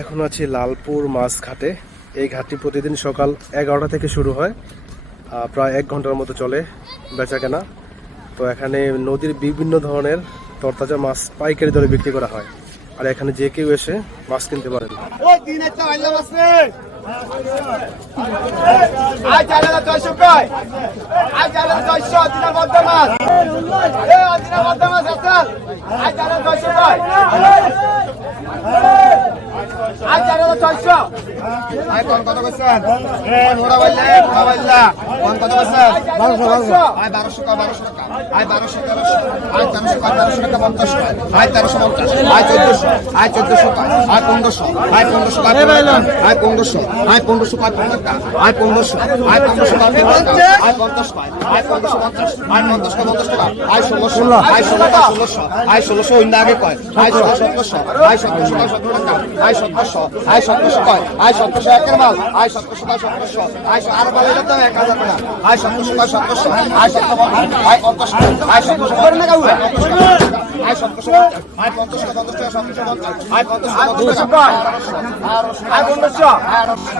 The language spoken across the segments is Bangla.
এখন আছি লালপুর মাছ ঘাটে এই ঘাটটি প্রতিদিন সকাল এগারোটা থেকে শুরু হয় প্রায় এক ঘণ্টার মতো চলে বেচা কেনা তো এখানে নদীর বিভিন্ন ধরনের তরতাজা মাছ পাইকারি দরে বিক্রি করা হয়। আর এখানে যে কেউ এসে মাছ কিনতে পারেন। ছয়শো। আই কোন কথা বলছেন এ বললে নোড়া বললা। কোন বলছেন বারোশো বারোশো। আই বারোশো কা বারোশো টাকা? আই বারোশো তেরোশো। আই তেরোশো কা তেরোশো টাকা পঞ্চাশ টাকা আই তেরোশো পঞ্চাশ। আই চোদ্দশো। আই চোদ্দশো কা আই পনেরোশো। আই পনেরোশো কা আই পনেরোশো। আই পনেরোশো কা পনেরো টাকা? আই পনেরোশো। আই পনেরোশো কা পনেরো টাকা? আই পঞ্চাশ পাই আই পনেরোশো পঞ্চাশ। আই পঞ্চাশ কা পঞ্চাশ টাকা? আই ষোলোশো। আই ষোলো। কা ষোলোশো আই ষোলোশো। অন্য আগে কয়? আই ষোলো সতেরোশো। আই সতেরোশো আই সতেরো টাকা? আই সতেরোশো। আই সতেরোশো কয়? আই সতেরোশো একের মাল, আয় সতেরোশো আই সতেরোশো, আয় আর বলে যেতাম এক হাজার টাকা। আয় সতেরোশো আই সতেরোশো, আয় সতেরো আয় পঞ্চাশ আয় সতেরোশো করে না আই সতেরোশো আই পঞ্চাশ পঞ্চাশ টাকা সতেরোশো পঞ্চাশ আই পঞ্চাশ পঞ্চাশ টাকা আই পনেরোশো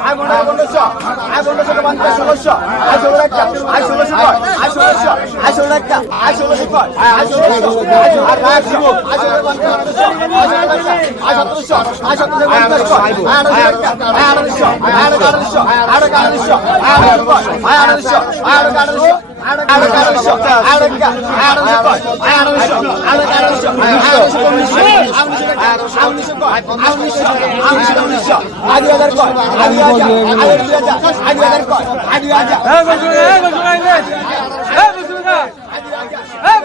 আই পনেরোশো আই পনেরোশো পঞ্চাশ ষোলোশো আই ষোলো একটা আই ষোলোশো আই ষোলোশো আই ষোলো একটা আই ষোলোশো আই ষোলোশো আর রাখ দিব আই ষোলো পঞ্চাশ আই সতেরোশো আই সতেরোশো পঞ্চাশ আই আঠারোশো আই আঠারোশো আই আঠারোশো আই আঠারোশো আই আঠারোশো আই আঠারোশো আই আঠারোশো আঠারোশো আড়াইশো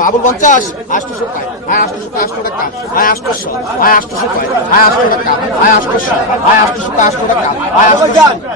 আবুল পঞ্চাশ আষ্টশো টাকা আয় আষ্টশো আষ্টশো টাকা আয় আষ্টশো আয় আষ্টশো আয় আষ্টশো টাকা আয় আষ্টশো আয় আষ্টশো আষ্টশো টাকা আয় আষ্টশো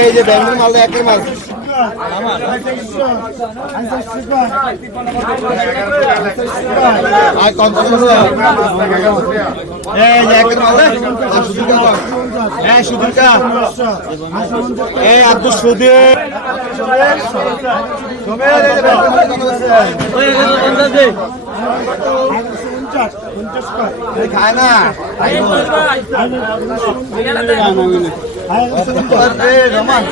এই যে ব্যাঙ্গের মাল একের মাল আব্দুল সুদে খায় না রমান